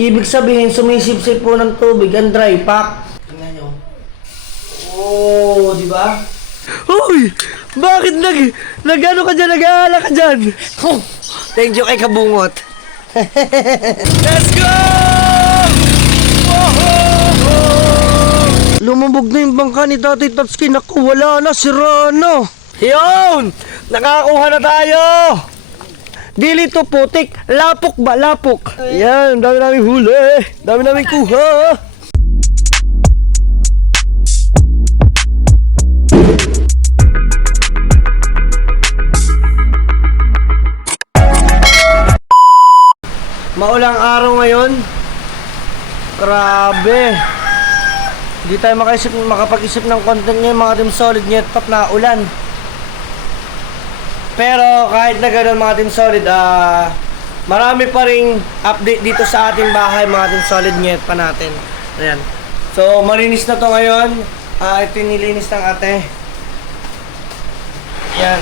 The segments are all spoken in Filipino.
Ibig sabihin, sumisipsip po ng tubig ang dry pack. Tingnan nyo. Oh, di ba? Hoy! Bakit nag-ano ka dyan? Nag-aala ka dyan? Oh, thank you kay Kabungot. Let's go! Lumubog na yung bangka ni Tatay Tatsuki. Naku, wala na, sira na. Yun! Nakakuha na tayo! Dili to putik. Lapok ba? Lapok. Yan, dami namin huli. Dami namin kuha. Maulang araw ngayon. Grabe. Hindi tayo makapag-isip ng content ngayon mga Team Solid Nyetpat na ulan. Pero kahit na gano'n mga Team Solid, marami pa ring update dito sa ating bahay mga Team Solid Nyetpat natin. Ayan. So malinis na to ngayon. Ito yung nilinis ng ate. Ayan.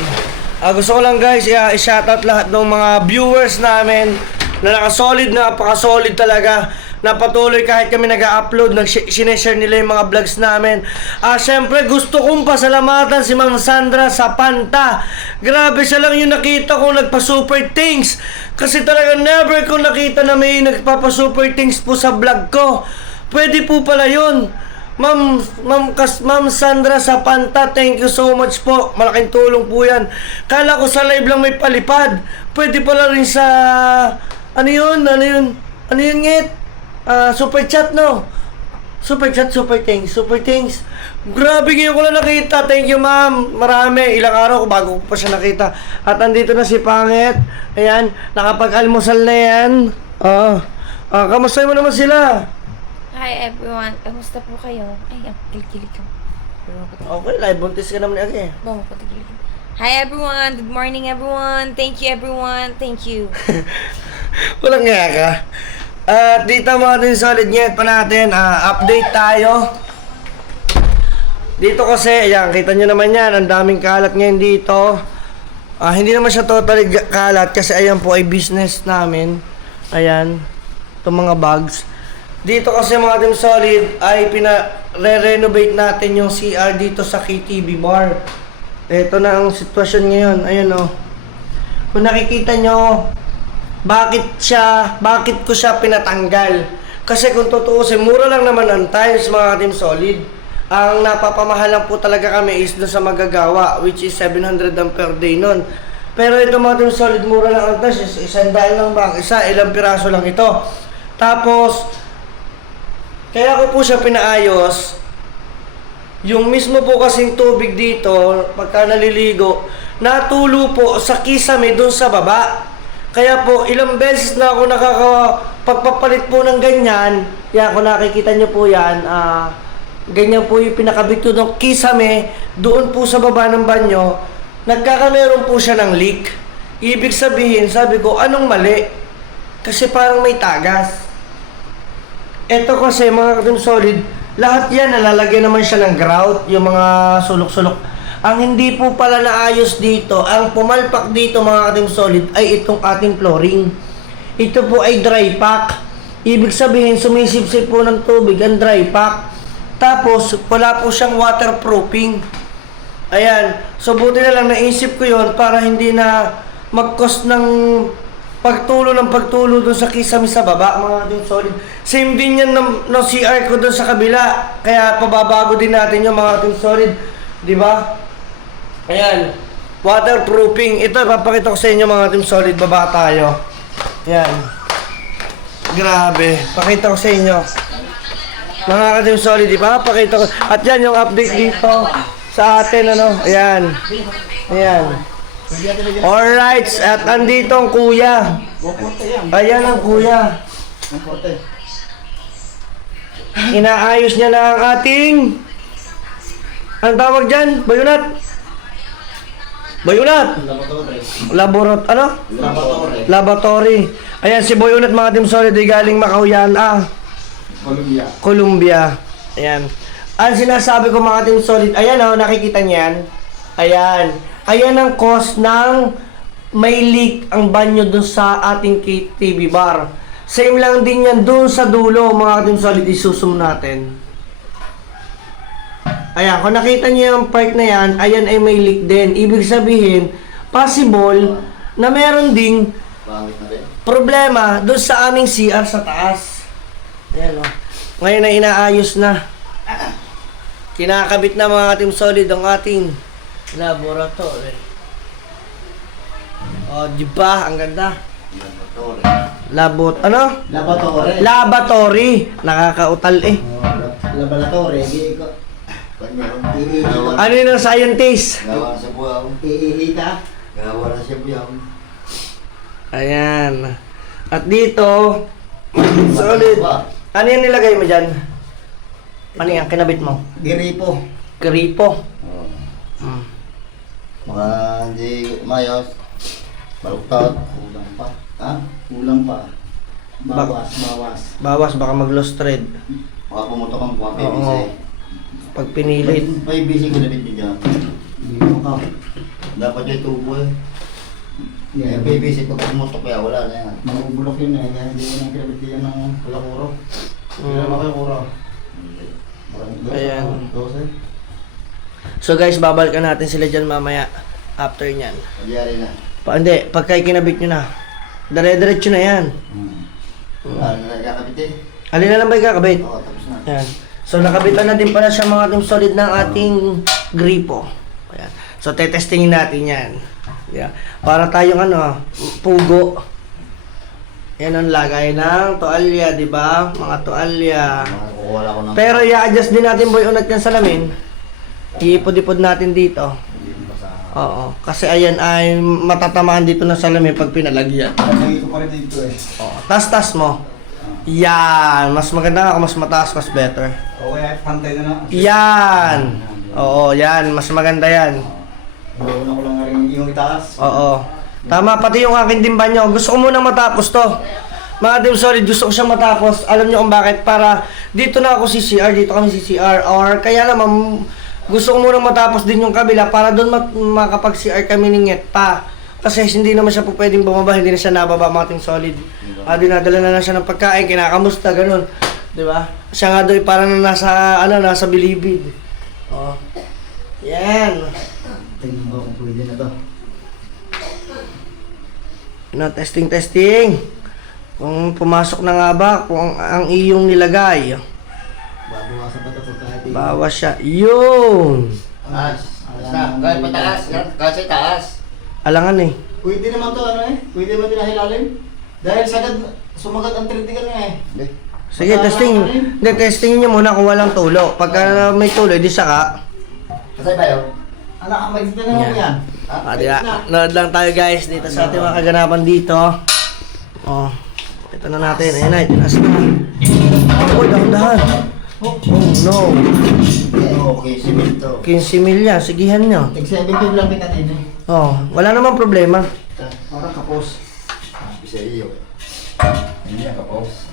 Gusto ko lang guys, i-shoutout lahat ng mga viewers namin na naka-solid, napaka-solid talaga. Na patuloy kahit kami nag-upload, sineshare nila yung mga vlogs namin. Siyempre gusto kong pasalamatan si Ma'am Sandra sa Panta. Grabe, siya lang yung nakita kong nagpa-super things. Kasi talaga never ko nakita na may nagpapa-super things po sa vlog ko. Pwede po pala yun. Ma'am Sandra sa Panta, thank you so much po. Malaking tulong po yan. Kala ko sa live lang may palipad. Pwede pala rin sa... Ano yun ngit? Super chat, no? Super chat, super thanks. Grabe, ngayon ko lang nakita. Thank you, ma'am. Marami. Ilang araw ko bago ko pa siya nakita. At andito na si Pangit. Ayan, nakapag-almusal na yan. Kamusta mo naman sila? Hi everyone. Kamusta po kayo? Ay, kilig-kilig ko. Okay, live buntis ka naman agad eh. Bawa ko, kilig. Hi everyone. Good morning everyone. Thank you everyone. Thank you. Walang nga ka. At dito mga Team Solid Nyetpat natin, update tayo. Dito kasi, ayan, kita nyo naman yan, ang daming kalat ngayon dito. Hindi naman siya totally kalat kasi ayan po ay business namin. Ayan, itong mga bags. Dito kasi mga Team Solid ay re-renovate natin yung CR dito sa KTV bar. Ito na ang sitwasyon ngayon, ayun o. Kung nakikita nyo, bakit ko siya pinatanggal? Kasi kung tutuusin, mura lang naman ang tiles mga Team Solid. Ang napapamahal lang po talaga kami is doon sa magagawa, which is 700 per day nun. Pero ito mga Team Solid, mura lang ang tiles, isandaan lang ba? Ilang piraso lang ito. Tapos, kaya ko po siya pinaayos. Yung mismo po kasing tubig dito, pagka naliligo, natulo po sa kisame doon sa baba. Kaya po, ilang beses na ako nakakapagpapalit po ng ganyan. Yan, kung nakikita nyo po yan, ganyan po yung pinakabit ko ng kisame, doon po sa baba ng banyo, nagkakameron po siya ng leak. Ibig sabihin, sabi ko, anong mali? Kasi parang may tagas. Eto kasi, mga Team Solid, lahat yan, nalalagyan naman siya ng grout, yung mga sulok-sulok. Ang hindi po pala naayos dito, ang pumalpak dito mga Team Solid ay itong ating flooring. Ito po ay dry pack. Ibig sabihin, sumisipsip po ng tubig ang dry pack. Tapos, wala po siyang waterproofing. Ayan. So, buti na lang naisip ko yon para hindi na mag-cost ng pagtulo dun sa kisame sa baba mga Team Solid. Same din yan ng CR ko dun sa kabila. Kaya pababago din natin yung mga Team Solid. Diba? Ayan, waterproofing. Ito, papakita ko sa inyo mga Team Solid, baba tayo. Ayan. Grabe, pakita ko sa inyo. Mga Team Solid, diba? Pakita ko. At yan yung update dito sa atin, ano? Ayan. Ayan. Alright, at andito ang kuya. Ayan ang kuya. Inaayos niya na ang ating... Ang tawag dyan? Bayunat? Bayunat? Laboratory. Ayan, si Bayunat mga Team Solid ay galing Macauyan, Colombia. Ayan. Ang sinasabi ko mga Team Solid, ayan o, nakikita niyan. Ayan. Ayan ang cause ng may leak ang banyo dun sa ating KTV bar. Same lang din yan doon sa dulo, mga Team Solid, isusum natin. Ayan, kung nakita niyo yung part na yan, ayan ay may leak din. Ibig sabihin, possible na meron ding problema doon sa aming CR sa taas. Ayan o. Ngayon ay inaayos na. Kinakabit na mga Team Solid ang ating laboratory. O, diba? Ang ganda. Laboratory. Laboratory. Nakakautal eh. Laboratory. Ano yun ang scientist? Gawa sa buhaw. Iihi ka. Gawa na siya buhaw. Ayan. At dito, solid. Ano yan nilagay mo dyan? Ano yan? Kinabit mo? Giripo. Gripo. Oh. Mga hindi mayos. Baluktot. Kulang pa. Ha? Kulang pa. Bawas. Bawas, baka mag-lost thread. Mga pumutok ang buha Oo. PVC. Pag pinilit. May busy ko na din dyan. Hindi mo ka. Dapat yung tubo eh. Yeah, Yung PVC pag pumutok kaya wala na yan. Mabubulok yun eh. Kaya hindi mo nang kinabit yan ng kalakuro. Hindi naman kayo kuro. Ayan. 12. So guys, babalikan natin sila dyan mamaya. After nyan. Magyari na. Hindi, pagka kinabit nyo na. Dire-diretso na yan. Wala na nagkakabit eh. Alin na lang ba ikakabit? Oo, tapos na. Ayan. So nakabitan na din pala siya mga Team Solid ng ating gripo. Ayan. So tetestingin natin yan. Yeah. Para tayong pugo. Yan ang lagay ng tuwalya, di ba? Mga tuwalya. Wala ko ng... Pero i-adjust din natin boy unat yung salamin. Iipod-ipod natin dito. Oo. Kasi ayan ay matatamaan dito ng salamin pag pinalagyan. Kasi ito pa rin dito eh. Oo. Tas-tas mo. Yan. Mas maganda ako, mas mataas, mas better. Okay, pantay na na. Yan. Oo, yan. Mas maganda yan. Una ko lang nga rin yung itaas. Oo. Tama, pati yung akin din banyo. Gusto ko munang matapos to. Mga Team Solid, gusto ko siyang matapos. Alam niyo kung bakit? Para dito na ako CCR, dito kami CCR. Or kaya naman, gusto ko munang matapos din yung kabila para doon makapag-CR kami ni Nget pa. Kasi hindi naman siya po pwedeng bumaba, hindi na siya nababa mga Team Solid. Dinadala na lang siya ng pagkain, kinakamusta, ganun. Diba? Siya nga doon parang nasa bilibid. Oh. Yan. Tingnan ko kung pwede na to. Testing. Kung pumasok na nga ba, kung ang iyong nilagay. Babawasan pa ito pagkahit. Bawas siya. Yun! Taas. Kahit pataas. Kahit sa taas. Alangan eh. Pwede naman to ano eh. Pwede naman pinahilalim. Dahil sumagat ang trintigan nga eh. Hindi. Sige, testing. Hindi, testingin niyo muna kung walang tulo. Pagka may tulo, di saka. Kasay ba yun? Anak, may dito na naman yan. Diba? Nood lang tayo guys dito sa ating mga kaganapan dito. Oh. Ito na natin. Ayun na, itinaas na. Oh, dahan-dahan. Oh no. Okay, simento. 15 milya, sigihan nyo. Tig 17 lang kita din eh. Oh, wala namang problema. Para kapos. Bisa iyo. Hindi yan kapos.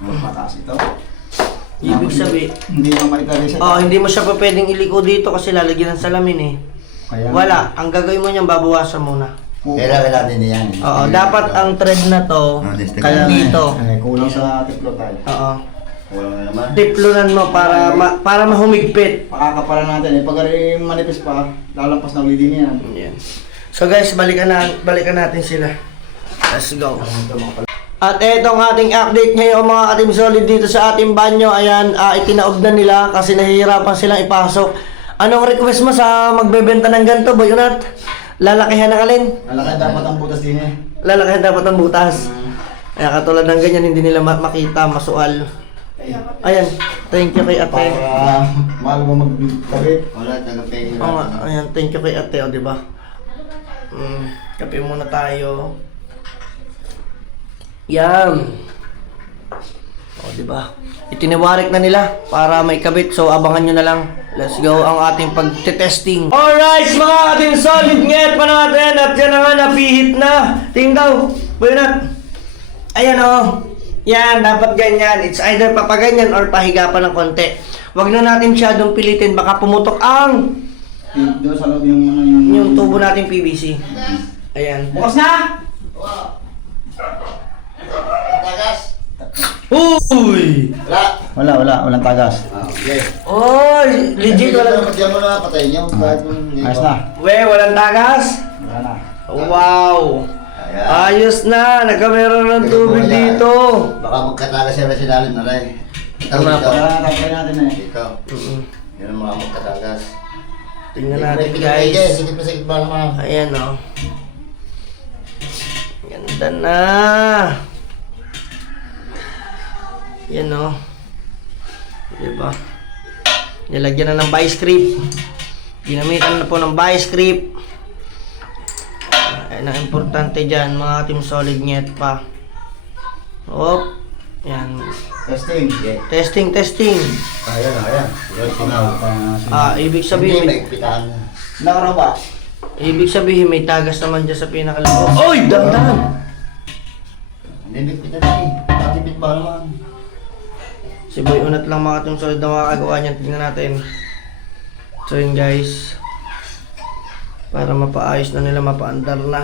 Mataas ito. Ibig sabihin, Hindi mo maitali siya. hindi mo siya pa pwedeng iliko dito kasi lalagyan ng salamin eh. Kaya, Wala, ang gagawin mo niyan babawasan muna. Kailangan natin yan. Oo, dapat ang thread na to, Kaya dito. Eh, kulang sa tiplo tayo. Oo. Wala na naman. Tiplunan mo para mahumigpit. Pakakapalan natin eh. Pag rin manipis pa, lalampas na ulit din yan. Yan. So guys, balikan natin sila. Let's go. At etong ating update ngayon mga Team Solid dito sa ating banyo. Ayan, itinaob na nila kasi nahihirapan silang ipasok. Anong request mo sa magbebenta ng ganito, Boy Unat? Lalakihan ng alin? Lalaki dapat ang butas din eh. Lalakihan dapat ang butas. Kaya katulad ng ganyan, hindi nila makita, masual. Ayan, thank you kay ate. Para mahal mo magkabit. Wala, tagapin. Oo nga, ayan, thank you kay ate, o diba? Kape muna tayo. Yan. O diba? Itiniwarik na nila para may kabit, so abangan nyo na lang. Let's go ang ating pagtitesting. Alright mga ating solid nget pa natin at yan na nga napihit na. Tingin daw, Bunat. Ayan o. Yan, dapat ganyan. It's either papaganyan or pahiga pa ng konti. Huwag na natin masyadong pilitin, baka pumutok ang Doon sa loob yung ano yung... yung tubo nating PVC. Ayan. Bukas na! Uy! Walang tagas. Okay. Oy! Legit walang... Patayin mo na, patayin niyo. Ayos na. We, walang tagas? Wala na. Wow! Ayan. Ayos na! Nagkameron ng tubig dito. Baka magkatagas siya sa ilalim na rin. Tama pa. Tatay natin eh. Dito. Yan ang mga magkatagas. Tingnan natin guys. Sikit pa sikit ba naman? Ayan o. Ganda na. Yan o. Diba? Nilagyan na ng vice grip. Ginamitan na po ng vice grip. Ayan ang importante dyan, mga team solid nyet pa. Op. Yan. Testing. Yeah. Testing. Ayan. Ibig sabihin, Hindi, may pitaan. Nakaraw ba? ibig sabihin may tagas naman dyan sa pinakalikod. Oy! Dandan! Hindi, may pitaan eh. Matipit ba naman? Si Boy Unat lang mga team solid na makakagawa niyan. Tingnan natin. So yun guys. Para mapaayos na nila, mapaandar na.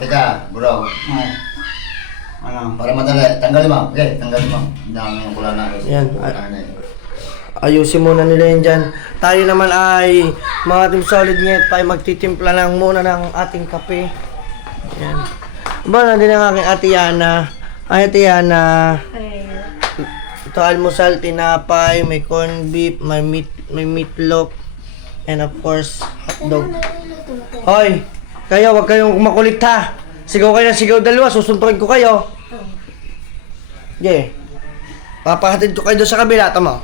Teka, bro. Ano? Para madali. Tanggalin mo. Okay, tanggalin mo. Hindi naman yung kula na. Yan. Ayusin muna nila yan dyan. Tayo naman ay mga team solid ngayon tayo magtitimpla lang muna ng ating kape. Yan. Ba, nandun ang aking Ate Yana. Ay, Ate Yana. Ito almusal, tinapay, may corned beef, may meatloaf, and of course, hotdog. Hoy! Kayo, wag kayong makulit ha! Sigaw kayo na sigaw dalawa, susuntukin ko kayo. Yeah. Papahatid ko kayo doon sa kabila, tama?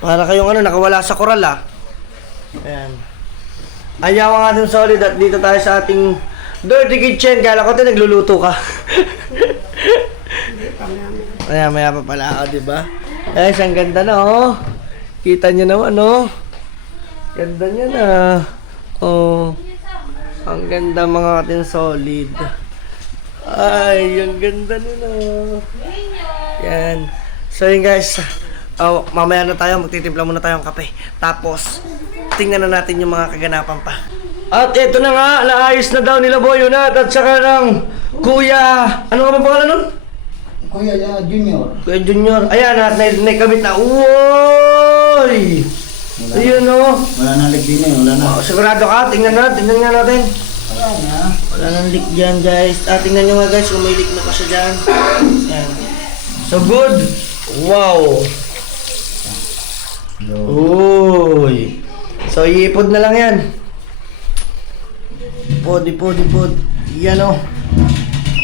Para kayong nakawala sa koral ah. Ayan. Ayaw nga din solid at dito tayo sa ating dirty kitchen. Kala ko nagluluto ka. Ayan, maya pa pala ako, diba? Guys, ang ganda na oh. Kita nyo naman oh. Ganda niya na. Oh. Ang ganda mga ating solid. Ay, ang ganda nila. Yan. So yun guys, mamaya na tayo, magtitimpla muna tayo ng kape. Tapos, tingnan na natin yung mga kaganapan pa. At ito na nga, naayos na daw nila Boy Unat at saka ng Kuya, ano nga ba pangalan nun? Kuya Junior. Kuya Junior. Ayan, at naikabit na. Uwoy! Ayun o. Wala nang leg din eh, wala na. Sigurado ka? Tingnan nga natin. Wala na. Wala nang leak dyan guys. Tingnan nyo nga guys kung may leak na pa siya dyan. Ayan. So good. Wow. Uy. So iipod na lang yan. Ipod. Yan o.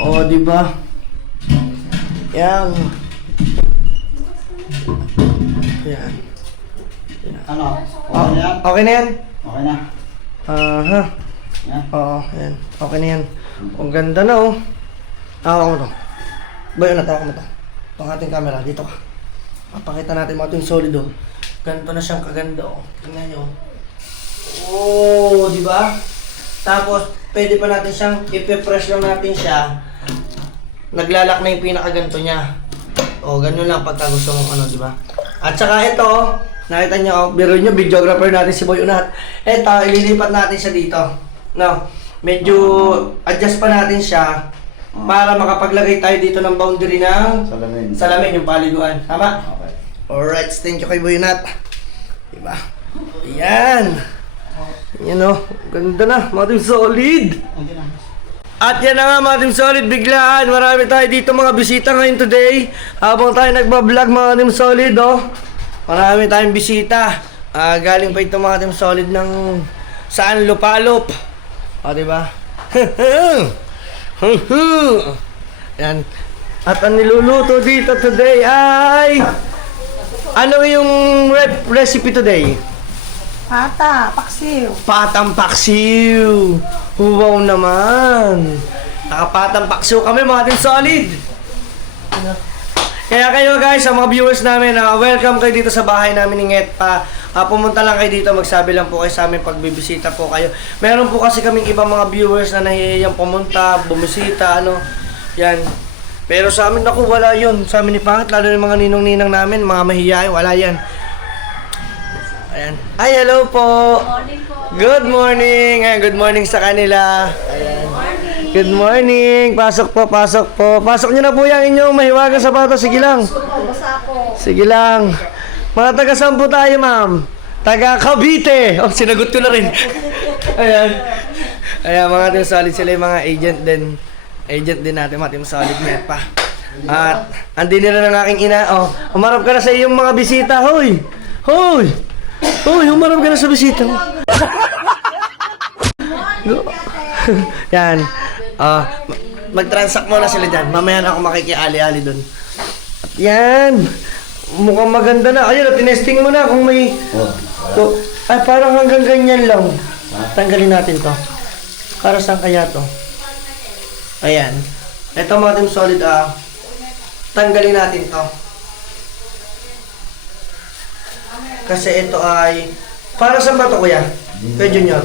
O, diba? Yan. Yan. Ano? Okay na yan? Okay na yan? Okay na. Aha. Yan. Oo, yan. Okay na yan. Ang ganda na oh. Tawa mo to. Boy, tawa mo to. Itong ating camera, dito ka. Papakita natin mga ito yung solid oh. Ganito na siyang kaganda oh. Tingnan nyo. Oh, di ba? Tapos, pwede pa natin siyang, ipe-press lang natin siya. Naglalak na yung pinakaganto niya. O, ganun lang pagka gusto mong ano, di ba? At saka ito, nakita nyo, biro nyo, videographer natin si Boy Unat. Ito, ililipat natin siya dito. No, medyo adjust pa natin siya para makapaglagay tayo dito ng boundary ng salamin yung paliguan. Tama? Okay. Alright, thank you kay Boy Unat. Diba? Ayan. Yan o, ganda na, mga team solid. Okay na. At yan na nga mga team solid, biglaan. Marami tayo dito mga bisita ngayon today. Habang tayo nagbablog mga team solid oh. Marami tayong bisita. Galing pa ito mga team solid ng saan Lupalop. O diba? Yan. At ang niluluto dito today ay... Ano yung recipe today? Pata, paksiw. Patang paksiw. Wow naman. Nakapatang paksiw kami mga team solid. Kaya kayo guys, sa mga viewers namin, welcome kayo dito sa bahay namin ni Ngetpa. Pumunta lang kayo dito, magsabi lang po kayo sa amin pag bibisita po kayo. Meron po kasi kaming ibang mga viewers na nahihiyang pumunta, bumisita, ano. Yan. Pero sa amin, naku, wala yun. Sa amin ni Pangit, lalo yung mga ninong-ninang namin, mga mahihiyain, wala yan. Ayan. Ay, hello po. Morning po. Good morning. Ayan, good morning sa kanila. Ayan. Morning. Good morning. Pasok po, pasok po. Pasok niyo na po yung inyong mahiwagang sapatos. Sige lang. Sige lang. Mga taga saan po tayo, ma'am? Taga Cavite. Oh, sinagot ko na rin. Ayan. Ayan, mga Team Solid, sila yung mga agent din. Agent din natin, mga Team Solid net pa. At, andin nila ng aking ina. Oh, umarap ka na sa iyong mga bisita. Hoy! Hoy! Hoy, umarap ka na sa bisita mo. Yan. Mag-transact muna sila dyan. Mamaya na ako makikiali-ali dun. At yan. Mukhang maganda na. Ayun, tinesting mo na kung may... So, ay, parang hanggang ganyan lang. Tanggalin natin to. Para saan kaya to? Ayan. Ito mga Team Solid, tanggalin natin to. Kasi ito ay... Para saan ba to, kuya? Kuya Junior?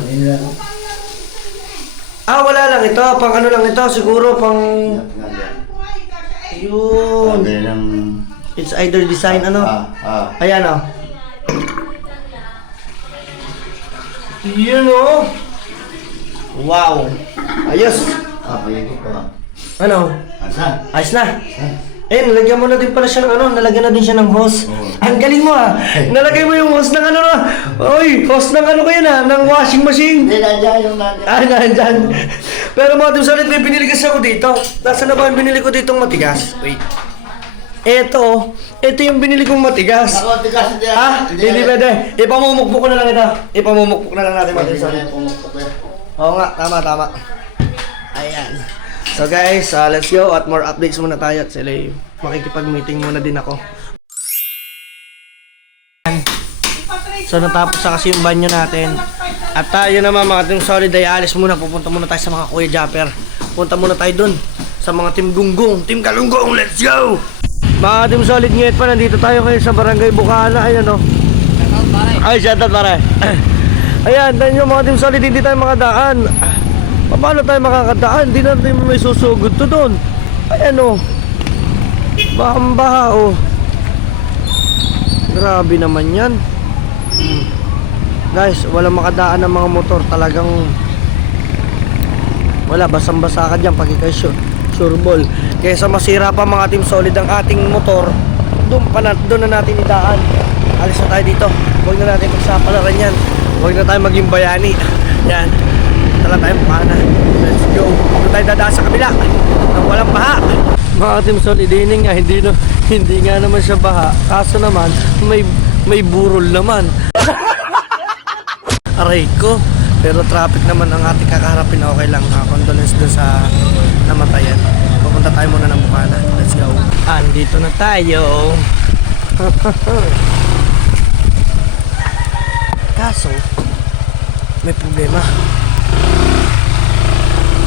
Wala lang ito. Pang ano lang ito. Siguro pang... Yun. It's either design ano. Ayan o. Yun o. Wow. Ayos. Ano? Ayos na. Nalagyan mo na din pala siya ng ano, nalagyan na din siya ng hose. Ang galing mo Nalagay mo yung hose ng ano na. Oy, hose ng ano kayo na, ng washing machine. Hindi, nandiyan yung nandiyan. Nandyan. Pero mga Team Solid, may binili kasi ako dito. Nasaan na ba yung binili ko ditong matigas? Wait. Ito yung binili kong matigas. Ako, tigas hindi. Hindi pwede. Ipamumukpok ko na lang ito. Ipamumukpok na lang natin mga Team Solid. Oo nga, tama. Ayan. So guys, let's go at more updates muna tayo at sila makikipag-meeting muna din ako. So natapos na kasi yung banyo natin. At tayo naman mga Team Solid ay alis muna. Pupunta muna tayo sa mga Kuya Japper. Punta muna tayo dun sa mga Team Gunggong. Team Galunggong, let's go! Mga Team Solid ngayon pa, nandito tayo ngayon sa Barangay Bukana. Ayan o. Ay, shoutout pare. Ayan, tayo nyo mga Team Solid, hindi tayo makadaan. Paano tayo makakadaan? Hindi natin may susugod to doon. Ayan o. Bahang-baha o. Grabe naman yan. Guys, walang makadaan ng mga motor. Talagang wala, basang-basa ka dyan pag ikay sureball. Kaysa masira pa mga Team Solid ang ating motor, doon na natin idaan. Alis na tayo dito. Huwag na natin pagsapalaran yan. Huwag na tayo maging bayani. Yan. Tala tayo Bukana. Let's go. Doon tayo dadaan sa kabila nang walang baha. Mga Team Solid, hindi nga naman siya baha. Kaso naman, may burol naman. Aray ko. Pero traffic naman ang ating kakaharapin. Okay lang. Condolence doon sa namatayan. Pupunta tayo muna ng Bukana. Let's go. Andito na tayo. Kaso, may problema.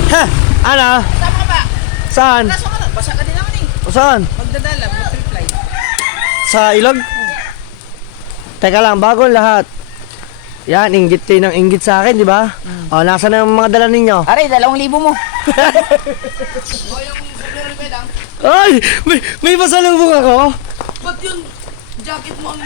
Ha! Ano? Saan ka ba? Saan? Kaso ka na, basa ka din naman Saan? Magdadala, mag-reply. Sa ilog? Teka lang, bago ang lahat. Yan, inggit kayo ng inggit sa akin, di ba? O, nasa na yung mga dala ninyo? Aray, 2,000 mo. Ay! May pasalubong ako? Ba't yung jacket mo ang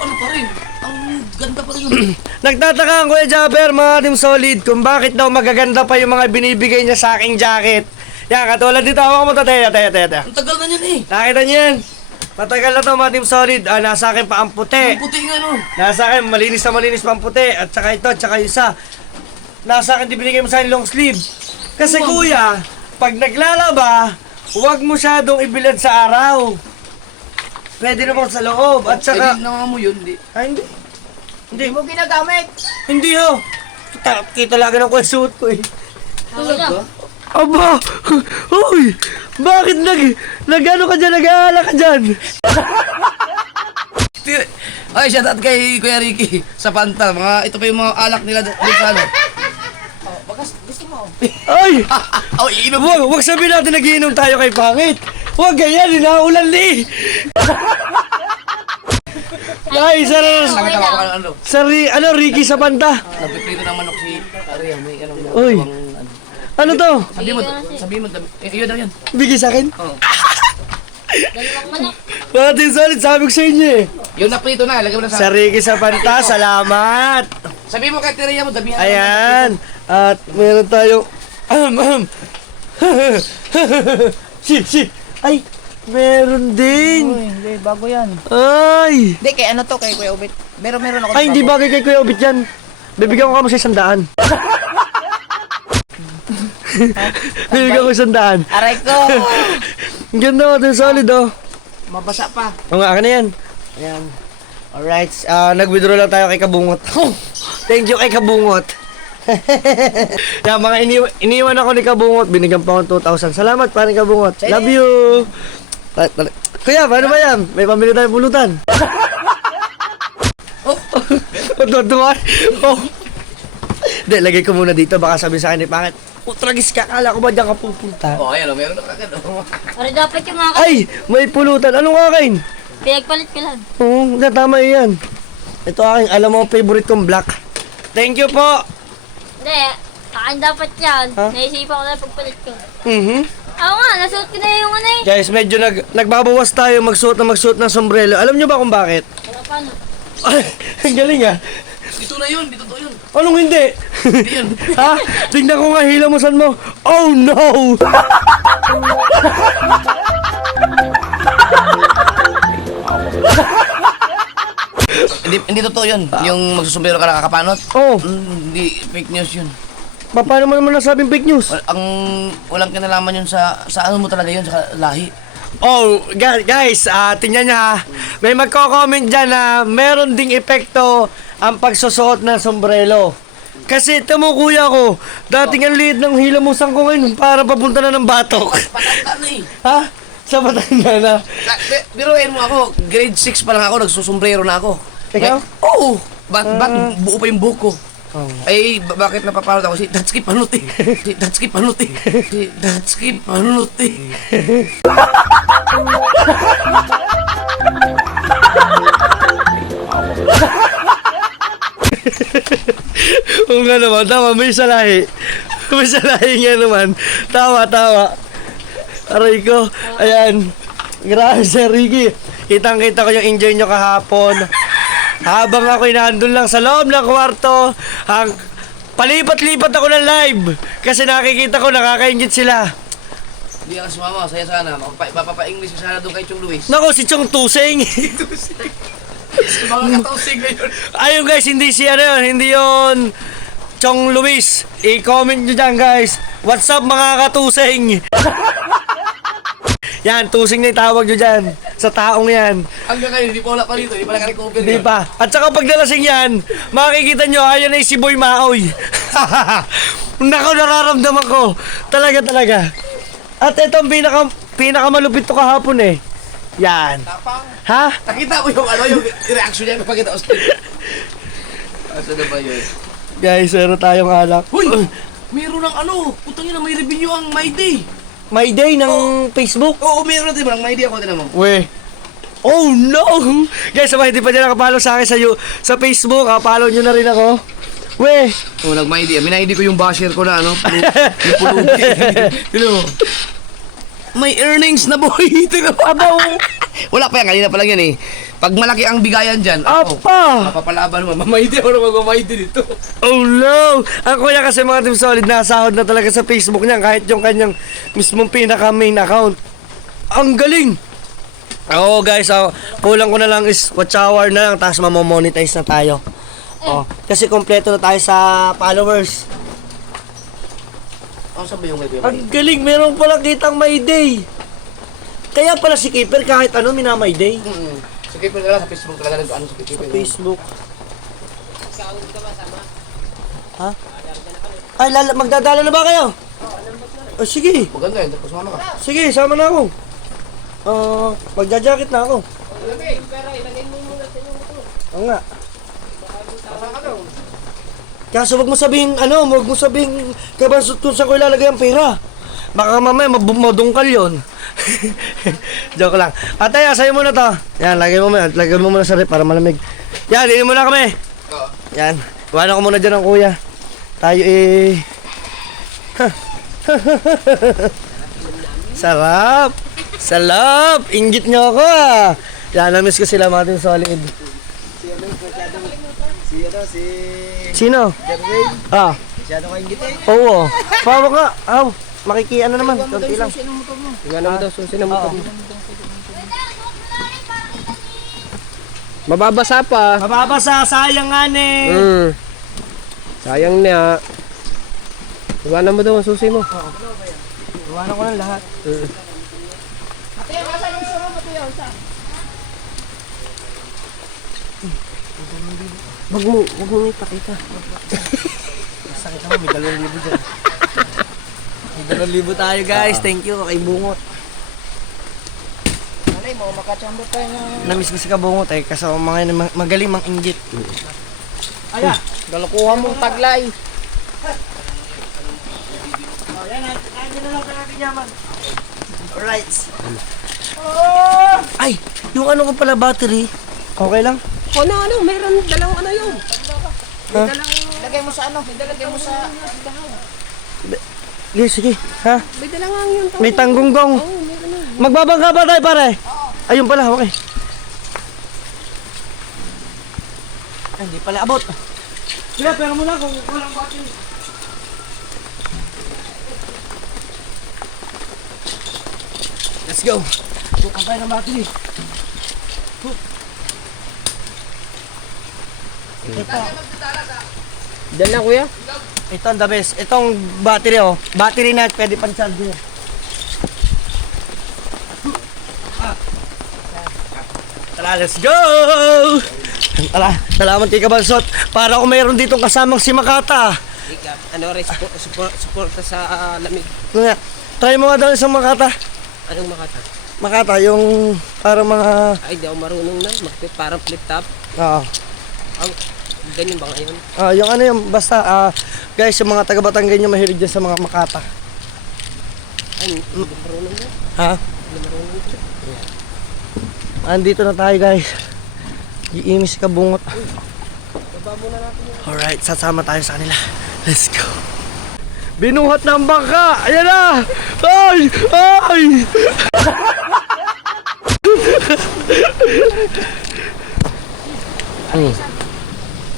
ano pa rin? Ang ganda pa rin yun. Nagtataka ang Kuya Japper, mga Team Solid, kung bakit daw magaganda pa yung mga binibigay niya sa aking jacket. Yan, katulad dito, hawak mo ito, taya. Ang tagal na niyan eh. Nakita niyo yan? Matagal na to mga Team Solid. Nasa akin pa ang puti. Ang puti nga no. Nasa akin, malinis na malinis pa ang puti. At saka ito, at saka isa. Nasa akin, di binigay mo sa akin long sleeve. Kasi kuya, pag naglalaba, huwag mo masyadong ibilad sa araw. Pwede naman sa loob. At saka... Pwede na mo yun, di. Ay, hindi. Hindi mo ginagamit. Hindi ho. Kita lagi ng suot ko eh. Talaga? Aba! Uy! Bakit nag-ano ka dyan? Nag-aalala ka dyan? Ay, shoutout kay Kuya Ricky sa Panta. Ito pa yung mga alak nila dito sa ano. Bakas, gusto mo. Ay! Iinom. Huwag sabihin natin nagiinom tayo kay Pangit. Huwag ganyan, inaulan ni. Ay, Ricky sa Panta. Nagpiprito ng manok si Aria. May ano. Uy! Ano to? Sabi mo, iyo daw yan. Bigay sa akin? Oo. Dalawang manok. Mga Team Solid, sabi ko sa inyo eh. Yung naprito na, lagay mo na Sa sa... Ricky sa Panta, salamat! Sabi mo kay Teria mo, damihan. Ayan! At meron tayong Ay, meron din. Hindi, bago yan. Ay. Hindi, kay ano to, kay Kuya Ubit. Meron ako. Ay, hindi bagay kay Kuya Obit yan. Bibigyan ko kamo sa 100. Bibigyan ko 100. Aray ko! Ang ganda mo, solid oh. Mabasa pa. O nga, akin na yan. Ayan. Alright, nag-withdraw lang tayo kay Kabungot. Thank you kay Kabungot. Yan, mga iniwan ako ni Kabungot. Binigyan pa ako 2,000. Salamat, paring Kabungot. Love you. Kuya, paano ba yan? May pamili tayong pulutan. Tuwa. Oh. Hindi, lagay ko muna dito. Baka sabi sa akin, bakit? Tragis ka, kala ko ba dyan ka pupunta? Oh, ayan, meron na kagad. Para dapat yung akin. Ay, may pulutan. Anong akin? Pinagpalit ko lang. Oo, tama yan. Ito aking, alam mo, favorite kong black. Thank you po. Hindi, akin dapat yan. Ha? Naisipan ko na pagpalit ko. Mhm. Oo nga, nasuot ko na yung ano eh. Guys, medyo nagbabawas tayo magsuot ng sombrero. Alam nyo ba kung bakit? Ano paano? Ay, ang galing ah. Dito na yun, dito to yun. Anong hindi? Hindi yan. Ha? Tingnan ko nga hilamusan mo. Oh no! Hindi totoo yun. Yung magsusumbero ka nakakapanot. Oh, Hindi, fake news yun. paano mo naman nasabing fake news? Walang kinalaman yun sa ano mo talaga yun, sa lahi. Oh, guys, tingnan nyo ha. May magko-comment dyan na meron ding epekto ang pagsusuot ng sombrero. Kasi ito mo kuya ko, dating ang liit ng hilamusan ko ngayon para papunta na ng batok. Patanda na eh. Ha? Sa matanda na. Biruin mo ako, grade 6 pa lang ako, nagsusombrero na ako. Ikaw? Oo! Ba't buo pa yung buhok ko? Ay, bakit napapalot ako? Si Datsuki Panuti. Si Datsuki Panuti. Si Datsuki Panuti. Oo nga naman, tama, may salahi. May salahi nga naman. Tama. Aray ko, ayan. Grabe, Sir Ricky. Kitang-kita ko yung enjoy nyo kahapon. Habang ako'y nandun lang sa loob ng kwarto, palipat-lipat ako ng live. Kasi nakikita ko, nakaka-ingit sila. Hindi ka sumama, saya sana. Mapapa-English sana doon kay Chong Luis. Nako, si Chong Tusing. Mga katausig ngayon. Ayun guys, hindi si ano yun, hindi yun Chong Luis. I-comment nyo dyan guys. What's up mga katusing? Yan, tusing na itawag nyo dyan. Sa taong yan. Hanggang ngayon, hindi pa wala pa rito. Hindi pa naka-recover Di yun. ba? At saka pag nalasing yan, makikita nyo, ayan ay si Boy Maoy. Nako, nararamdaman ko. Talaga. At ito ang pinakamalupit to kahapon eh. Yan. Tapang. Ha? Nakita ko yung reaction niya kapag kita Austin. Asa na ba yun? Guys, meron tayong alak. Huy! Meron ng ano, putang ina, may revenue ang My Day. May day ng Facebook. Oo, meron natin ang My Day ako, tinan mo. We. Oh no! Guys, sa mga hindi pa dyan nakapalo sa akin sa Facebook, follow nyo na rin ako. We. Oo, nag-My Day. Minay-ID ko yung basher ko na ano, yung pulubi. Tinan mo. May earnings na boy. Tinan mo. Abaw. Wala pa yan, kanina pa lang yan eh. Pag malaki ang bigayan dyan, Apa. mapapalaban mo. Mamay-ID ako na mag-mamay-ID dito. Oh no! Ang kuya kasi mga Team Solid, nasahod na talaga sa Facebook niya kahit yung kanyang mismong pinaka main account. Ang galing! Oo guys, kulang ko na lang is watch hour na lang tapos mamomonetize na tayo. Oh, kasi kompleto na tayo sa followers. Ano sabi yung may Ang galing, meron pala kitang May Day. Kaya pala si Keeper kahit ano minamay day. Sa Keeper ka lang, sa Facebook talaga nag-ano sa Keeper. Facebook. Ha? Ay, magdadala na ba kayo? Oh, sige. Maganda yun, tapos sumama ka. Sige, sama na ako. Magja-jacket na ako. Oo nga. Kaso wag mo sabihin, kung saan ko ilalagay ang pera. Baka mamaya madungkal yun. Joke lang. Atay, sa'yo muna to. Yan, lagay mo muna sa rep para malamig. Yan, inom muna kami. Oo. Yan, iwanan ko muna dyan ang kuya. Tayo Sarap! Inggit nyo ako ah. Yan, namiss ko sila mga Team Solid. Sino? Ah. Masyado ka ingit eh. Oo. Pawa ka. Aw. ano naman, konti lang. Tingnan mo daw, susi ng motor mo. Mababasa pa. Mababasa, sayang nga eh. Sayang niya. Iwanan mo daw ang susi mo. Iwanan ko ng lahat. Wag mo ipakita. Sakit naman, may 2,000 dyan. May 2,000 tayo guys, thank you kay Bungot. Alay mo, makachambot tayo na. Namiss ko si Kabungot eh, kasi mga magaling mang inggit. Aya! Dalakuha mong taglay. Oh, yan, kain na lang natin yaman. Alright. Ay, yung ano ko pala battery. Okay lang? Ano, meron dalang ano yun. Ha? Lagay mo sa ano? Lagay mo sa... Sige, sige. Ha? May dalang ang yun. May tanggunggong. Magbabangka ba tayo pare? Ayun pala, okay. Ay, hindi pala abot. Sige, pero muna kung walang battery. Let's go. Bukan tayo ng battery. Dala kuya. Ito ang the best. Itong battery oh. Battery na pwede pang charger. Tara, let's go! Tara, salamat kay Kabalsot. Para kung mayroon ditong kasamang si Makata. Ano rin, support sa lamig. Ano nga, try mo nga daw isang Makata. Anong makata? Makata, yung parang mga... Ay, di ako marunong na. Parang flip top. Oo. Ganyan ba ngayon? Yung ano yung basta, guys, yung mga taga-Batangan nyo mahilig dyan sa mga Makata. Ay, hindi marunong na. Ha? Hindi marunong na. Andito na tayo guys. Iimis ka bungot. Alright, sasama tayo sa kanila. Let's go. Binuhat ng bangka! Ayan na! Ay! Ay!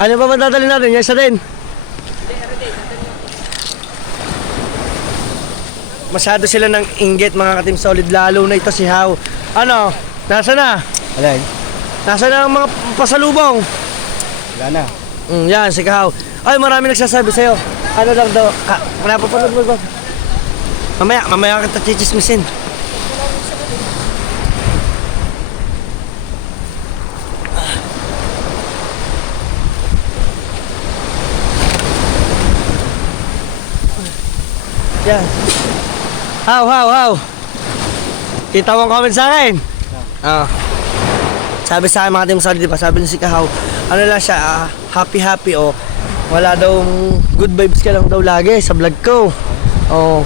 Ano ba madadali natin? Yung isa din? Masyado sila ng inggit mga ka-Team Solid, lalo na ito si How. Ano? Nasa na? Alay. Nasa na ang mga pasalubong? Wala na. Yan, si Kahaw. Ay, marami nagsasabi sa'yo. Ano lang daw, napapanood mo ba? Mamaya kita chichismisin. Yan. How. Kita mo ang comment sa akin? Sabi sa akin mga Team Solid, diba? Sabi niya si Kahaw, ano lang siya, happy o wala daw good vibes ka lang daw lagi sa vlog ko. Oh.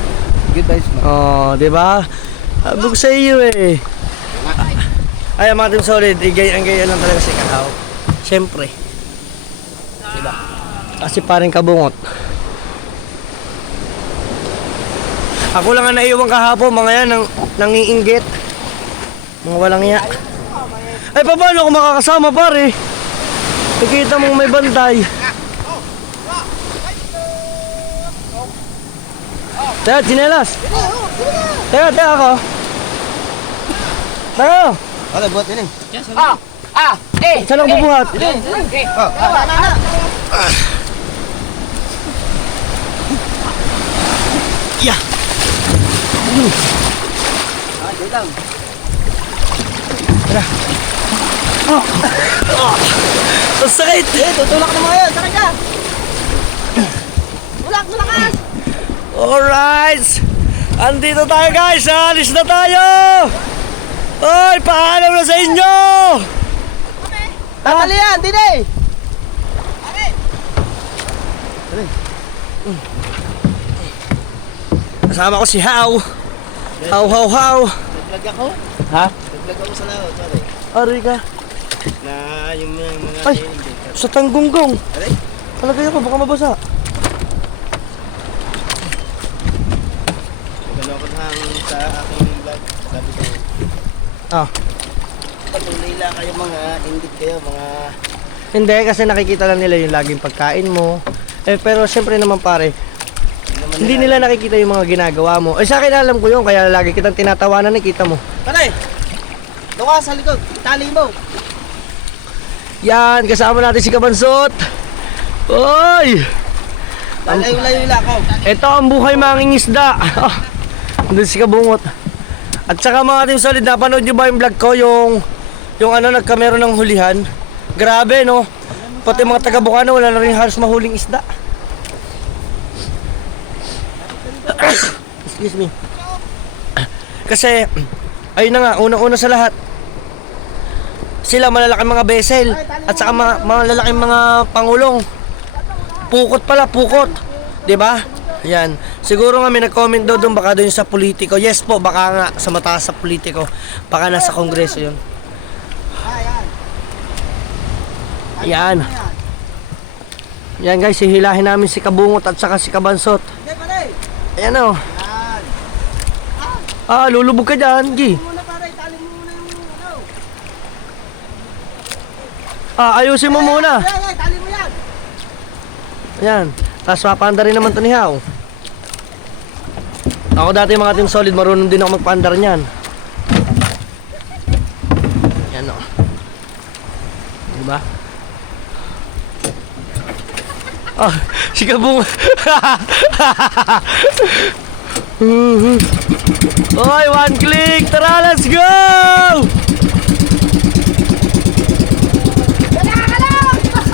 Good vibes mo. Oh, di ba? Sabi ko sa iyo eh. Ay, mga Team Solid, gaya lang talaga si Kahaw. Siyempre. Diba? Kasi parang kabungot. Ako lang ang naiwan kahapon, mga yan, nangiinggit. Mga walang iya. Ay, paano ako makakasama, pare? Nakita mong may bantay. Teka, chinelas. Teka ako. Teka. Alay, buhat din eh. Saan ako bubuhat? Yeah. Tara. Ang sakit! Tutulak na mga yun. Tara ka. Tulak. Alright! Andito tayo guys! Alis na tayo! Oy! Paalam na sa inyo! Tatali yan, Tide. Kasama ko si How. How. Naglag ako. Ha? Naglag ako sa laot. Pare. Ari ka. Na yung mga... Ay! Sa tanggunggong. Aray. Palagay ako, baka mabasa. Gano'n ko sa aking vlog. Sabi ko, patuloy lang kayo mga indit kayo, mga... Hindi, kasi nakikita lang nila yung laging pagkain mo. Pero siyempre naman pare, Hindi nila nakikita yung mga ginagawa mo. Eh sa akin alam ko yun, kaya lagi kitang tinatawanan, nakita mo. Pare! Doon ka sa likod. Tali mo. Yan, kasama natin si Kabansot. Oy! Lalayo-layo lang ako. Ito ang buhay manging isda. Doon si Kabungot. At saka mga Team Solid, napanood nyo ba yung vlog ko, yung ano, nagkamero ng hulihan? Grabe, no? Pati mga taga Bukano, wala na rin halos mahuling isda. Excuse me. Kasi, ayun na nga, unang-una sa lahat, sila malalaking mga vessel at saka mga lalaking mga pangulong. Pukot pala, pukot. 'Di ba? Yan. Siguro nga may nag-comment daw doon baka doon sa politiko. Yes po, baka nga sa mataas sa politiko. Baka nasa kongreso 'yon. Yan. Yan guys, hihilahin namin si Kabungot at saka si Kabansot. Ayan o. Lulubog ka dyan, G. Ayusin mo muna. Tali mo yan. Ayan. Tapos mapanda rin naman ito ni Hao. Ako dati mga Team Solid, marunong din ako magpaandar niyan. Yan o. Diba? Si Kabung. Oy, one click. Tara, let's go!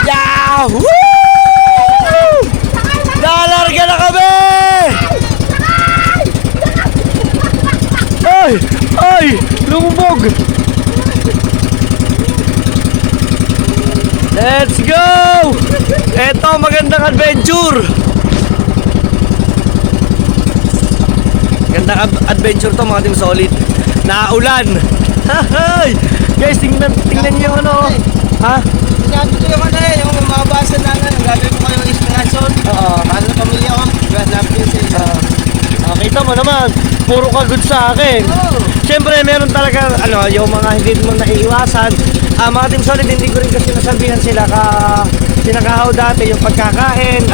Yahoo! Nalarga na kami! Ay! Ay! Lumubog! Let's go! Eto, magandang adventure! Magandang adventure to mga Team Solid. Naulan! Hay! Guys, tingnan niyo yung ano. Ha? Sinabi ko yung ano yung mababasa na gagawin ko yung inspiration. Oo. Para sa pamilya ko. Sinabi ko sa iyo. Kita mo naman, puro ka good sa akin. Siyempre, meron talaga yung mga hindi mo naiiwasan. Mga Team Solid, hindi ko rin kasi nasabihan sila sinakahaw dati yung pagkakain.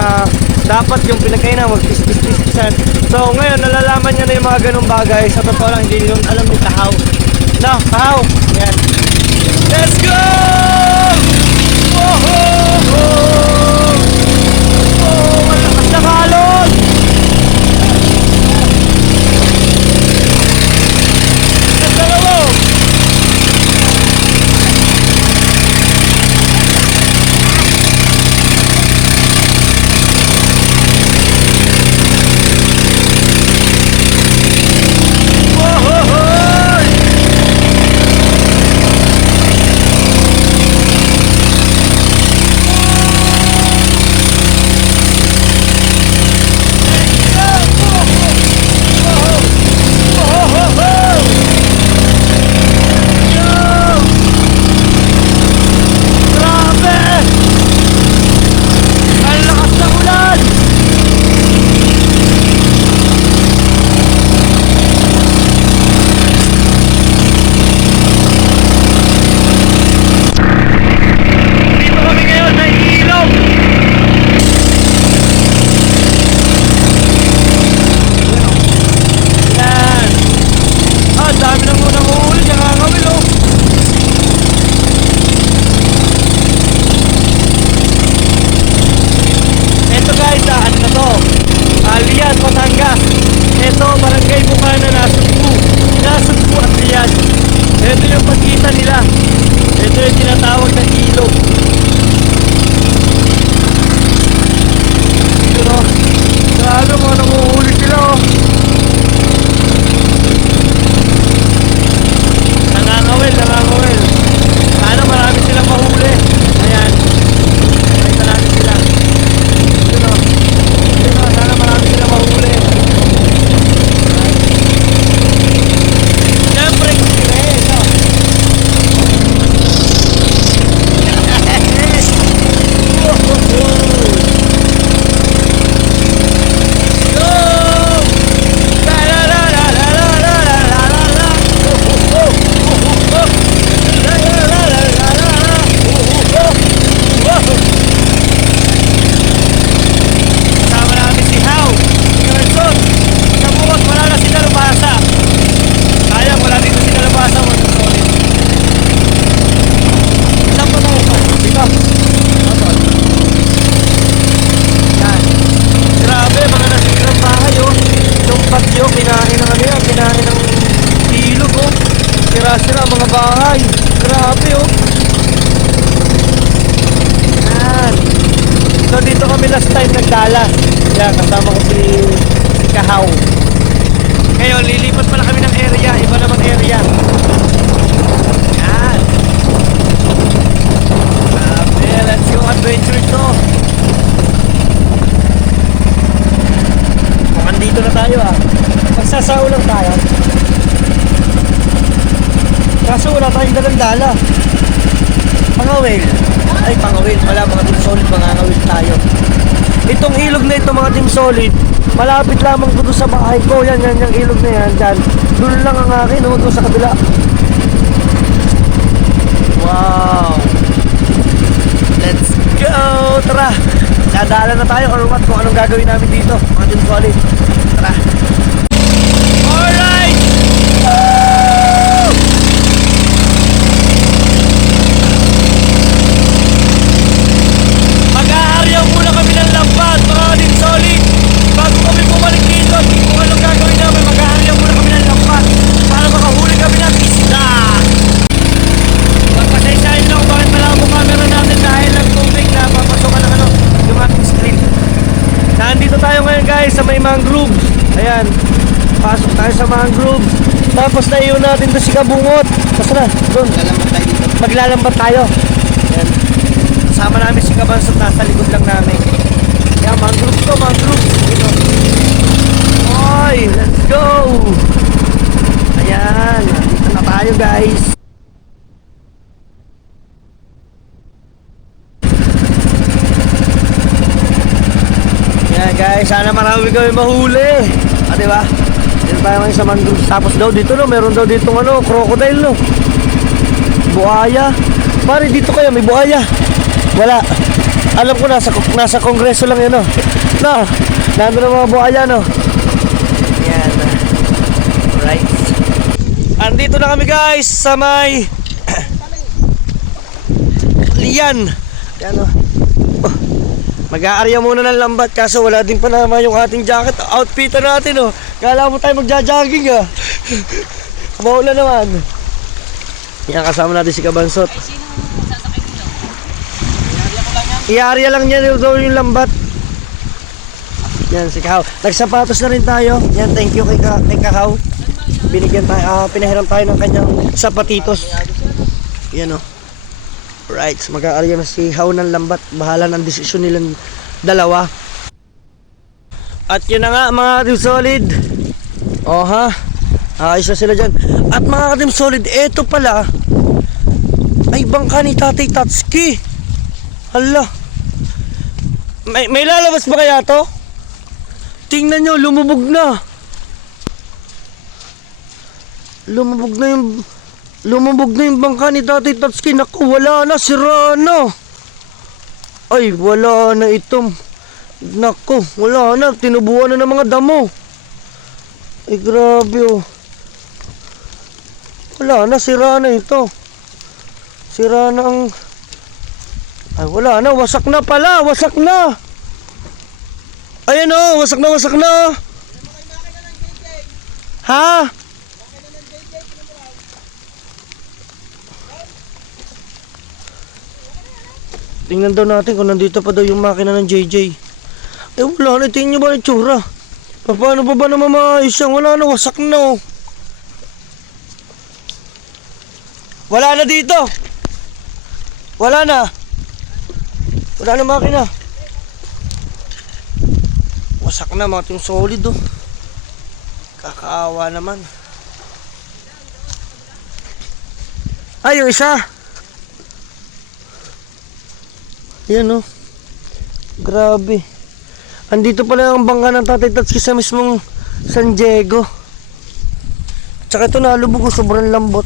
Dapat yung pinagkainan, mag-pis-pis-pisan. So, ngayon, nalalaman niya na yung mga ganung bagay. Sa totoo lang, hindi nyo alam ni Kahaw. No, Kahaw. Yan. Let's go! Malakas na kalon! Ganda na mo! sira-sira ang mga bahay. Grabe oh. Yan. So dito kami last time nagdala. Yan, kasama ko si Kahaw. Ngayon, lilipat pala kami ng area. Iba namang area. Yan. Grabe, let's go adventure ito. Mukhang dito na tayo ah. Magsasao lang tayo. Kaso wala tayong dalang-dala. Pangawil. Ay, pangawil. Wala, mga Team Solid, mangangawil tayo. Itong ilog na ito, mga Team Solid, malapit lamang dito sa bahay ko. Yan, yung ilog na yan. Dyan. Doon lang ang akin, doon sa kabila. Wow. Let's go. Tara. Dadala na tayo or what, kung anong gagawin namin dito, mga Team Solid. Tara. Alright. Mag-aaryaw muna kami ng lambat, mga Team Solid. Bago kami bumalik dito, hindi ko anong gagawin namin. Mag-aaryaw muna kami ng lambat para makahuli kami ng isda. Pagpasaysahin lang kung bakit malabo camera natin dahil ang tubig na papasokan ng yung ating screen. Nandito tayo ngayon guys sa may mangrove. Ayan, pasok tayo sa mangrove. Tapos naiyon natin doon si Kabungot. Basta na, doon. Maglalambat tayo. Ayan. Kasama namin si Kabansot, nasa likod lang namin. Ayan, mangrove to, mangrove. Ito. Oy, let's go. Ayan, nandito na tayo guys. Ayan guys, sana marami kami mahuli. Ah, diba? Dito tayo ngayon sa mangrove. Tapos daw dito no, meron daw dito crocodile no. Buhaya. Pare dito kayo, may buhaya. Wala. Alam ko nasa kongreso lang yun no. No, nandun ang mga buhaya no. Ayan. Alright. Andito na kami guys sa may Lian. Ayan no. Mag-aarya muna ng lambat kaso wala din pa naman yung ating jacket. Outfitan natin oh. Kala mo tayo magja-jogging ah. Maulan naman. Yan, kasama natin si Kabansot. I-aarya lang niya yung lambat. Yan, si Kahaw. Nagsapatos na rin tayo. Yan, thank you kay Kahaw. Binigyan tayo, pinahiram tayo ng kanyang sapatitos. Yan oh. Right, mag-aarya na si Haw ng lambat. Bahala ng desisyon nilang dalawa. At yun na nga mga Team Solid. Oh ha, ayos na sila dyan. At mga Team Solid, eto pala ay bangka ni Tatay Tatsuki. Hala, may lalabas ba kaya to? Tingnan nyo, lumubog na. Lumubog na yung bangka ni Tatay Tatsuki. Naku, wala na, sira na. Ay, wala na ito. Naku, wala na. Tinubuan na ng mga damo. Ay, grabe oh. Wala na, sira na ito. Sira na ang... Ay, wala na, wasak na pala. Wasak na. Ayan oh, wasak na. Ha? Tingnan daw natin kung nandito pa daw yung makina ng JJ. Eh wala na, tingnan nyo ba yung tsura? Paano ba naman maayos yan? Wala na, wasak na oh. Wala na dito. Wala na. Wala na makina. Wasak na mga Team Solid oh. Kakaawa naman. Ay, yung isa. Yan oh. Grabe. Andito pala ang bangka ng Tatay Tatsuki sa mismong San Diego. Tsaka ito nalubog ko, sobrang lambot.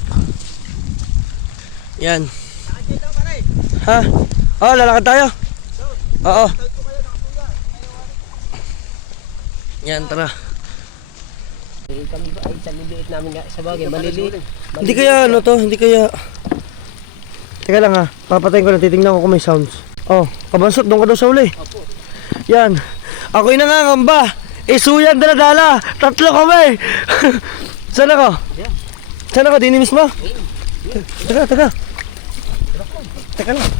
Yan. Ha? Oh, lalakad tayo. Oo. Yan, tara. Kami ba ay saliliit namin nga sa bagay, maliliit. Hindi kaya ano to, hindi kaya... Teka lang ha, papatayin ko na, titingnan ko kung may sounds. Oh, Kabansot, doon ka daw sa uli. Yan. Ako'y nangangamba. Isuyan, dala-dala. 3 kami. Saan ako? Saan ako? Dini mismo? Teka. Teka lang.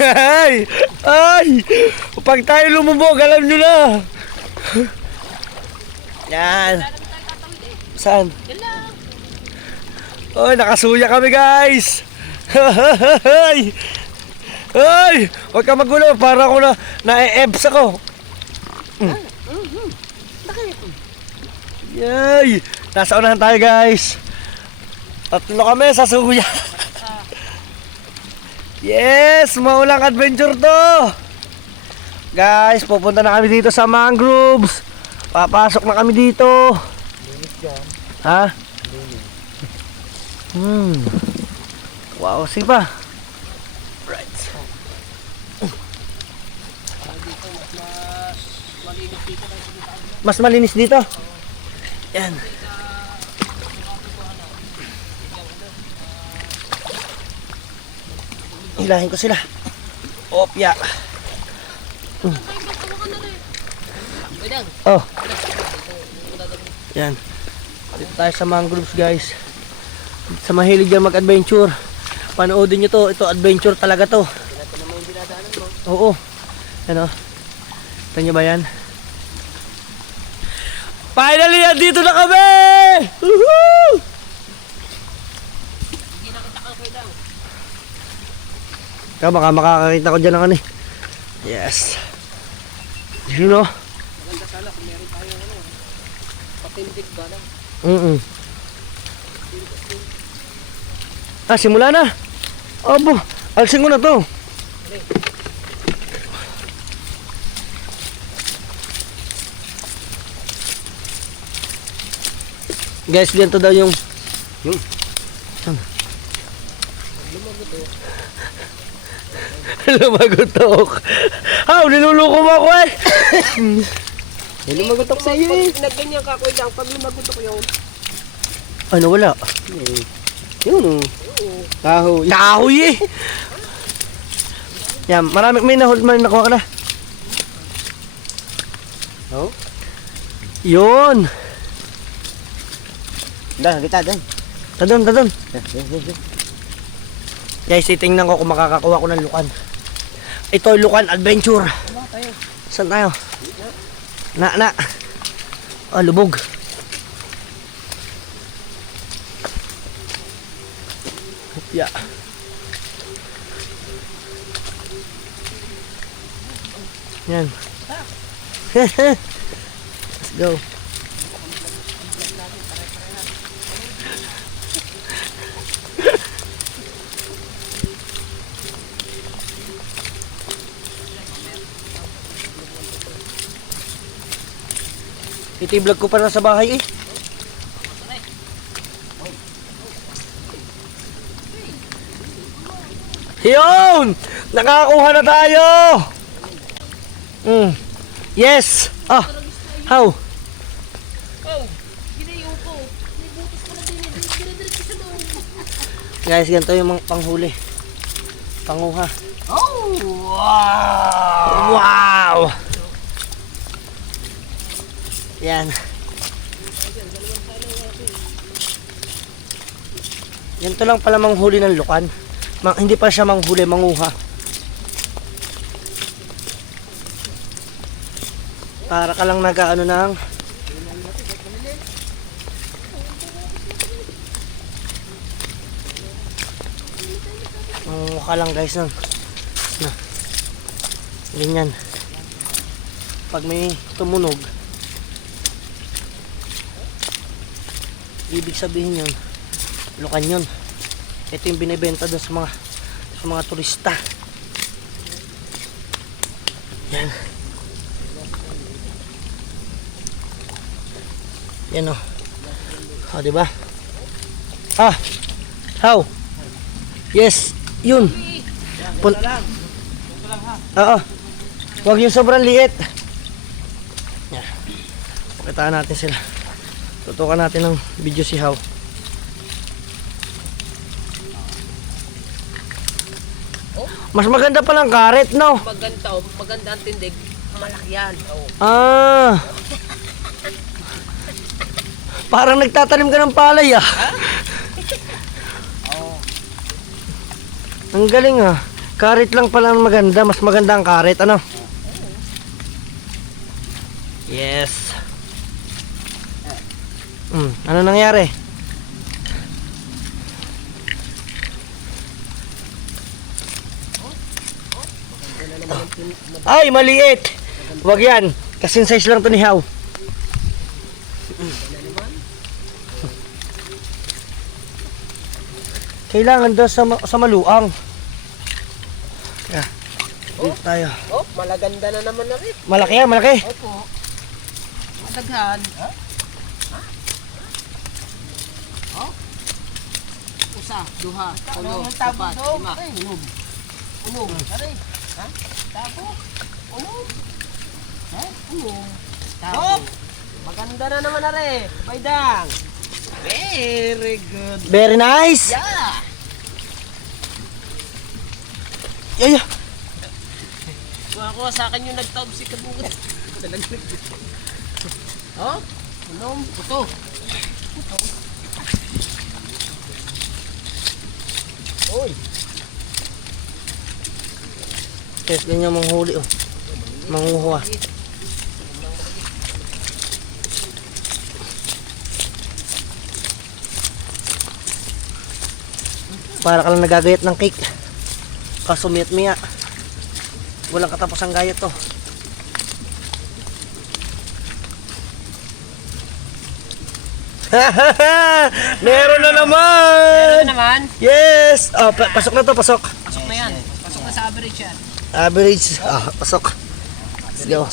Ay! Ay! Pag tayo lumubog, alam nyo na. Yan. Saan? Oh, nakasuya kami guys. Ay! Ay! Huwag ka magulo, para ako na-e-ebs ako. Yay! Nasa unahan tayo guys. Tatlo kami sa suya. Yes! Maulang adventure to! Guys, pupunta na kami dito sa mangroves. Papasok na kami dito. Ha? Wow, sipa. Right. Mas malinis dito. Yan. Hilahin ko sila. Opya. Oh. Yan. Dito tayo sa mangroves guys. Sa mahilig dyan mag-adventure. Panoodin nyo to. Ito adventure talaga to. Oo. Yan o. Ito nyo ba yan? Finally, dito na kami! Woohoo! Kaya baka makakakita ko dyan ng ano eh. Yes. You know? Maganda sana kung meron tayo patindig ba lang. Ah, simula na. Abo, alsing ko na to. Guys, ganito daw yung lumagutok. Niluluko mo ako eh. Lumagutok sa iyo eh. Nagganyan ka kuya lang pag lumagutok yung Ano, wala? yun. Kahoy. Kahoy eh. Yan, marami may nakuha ka na. Oh? Yun. Dah, kita dan. Tadon. Guys, titingnan ko kung makakakuha ko ng lukan. Ito lukan adventure. Saan tayo? Na. Ah, lubog. Yeah. Yan. Let's go. Iti-vlog ko pa na sa bahay eh. Yun! Nakakuha na tayo! Yes! Ah! How? Guys, ganito yung mga panghuli. Panguha. Oh! Wow! Wow! Yan. Ganito lang pala manghuli ng lukan. Hindi pa siya manghuli, manguha. Para ka lang nag-ano ng manguha ka lang guys na. Ganyan. Pag may tumunog, ibig sabihin yun, lukan yun. Ito yung binibenta doon sa mga turista. Yan. Yan o. O, diba? Ah! How? Yes! Yun! Oo. Huwag yung sobrang liit. Yan. Pakitaan natin sila. Tutukan natin ng video si How. Mas maganda palang karet, no? Maganda ang tindig. malaki yan. Oo. Ah. Parang nagtatanim ka ng palay ah. Ang galing ah. Karit lang pala ang maganda. Mas maganda ang karit. Ano? Yes. Ano nangyari? Ay, maliit. Wag yan. Kasing size lang to ni How. Kailangan daw sa maluang. Yeah. Dito tayo. Oh, malaganda na naman na rin. Malaki yan, malaki. Opo. Madaghan. Oh. Usa, duha, ulo, upat, lima. Unom. Aray. Ha? Tabo. Unom. Ha? Unom. Tabo. Maganda na naman na rin. Baydang. Very good. Very nice. Yeah. Yeah. Kuha sa akin yung nagtaob si Kabungot. Oh, unom, puto. Oy. Yes, ganyan manghuli oh. Manguha. Para ka lang nagagayat ng cake. Kaso miya. Walang katapos ang gayat to. Meron na naman! Naman, Yes! Oh, pasok na to, pasok. pasok na yan. Pasok na sa average yan. Average. Pasok. Let's go.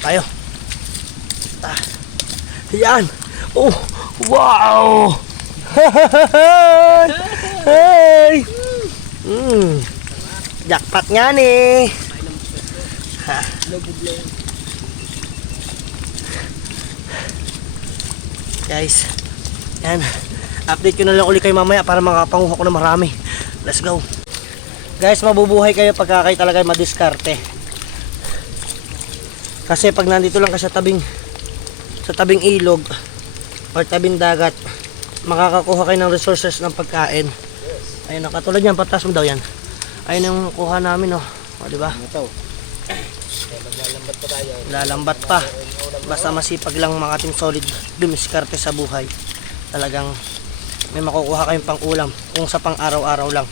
Tayo. Yan. Oh, wow! Hey! Jackpot nga ni. Guys, yan. Update ko na lang uli kayo mamaya para makapanguha ko na marami. Let's go. Guys, mabubuhay kayo pagka kayo talaga madiskarte. Kasi pag nandito lang ka sa tabing ilog or tabing dagat, makakakuha kayo ng resources ng pagkain. Ayun, katulad yan, patas mo daw yan. Ayun yung kuha namin, oh. O, diba? Lalambat pa. Basta masipag lang mga ating solid dumiskarte sa buhay. Talagang may makukuha kayong pang ulam kung sa pang araw-araw lang.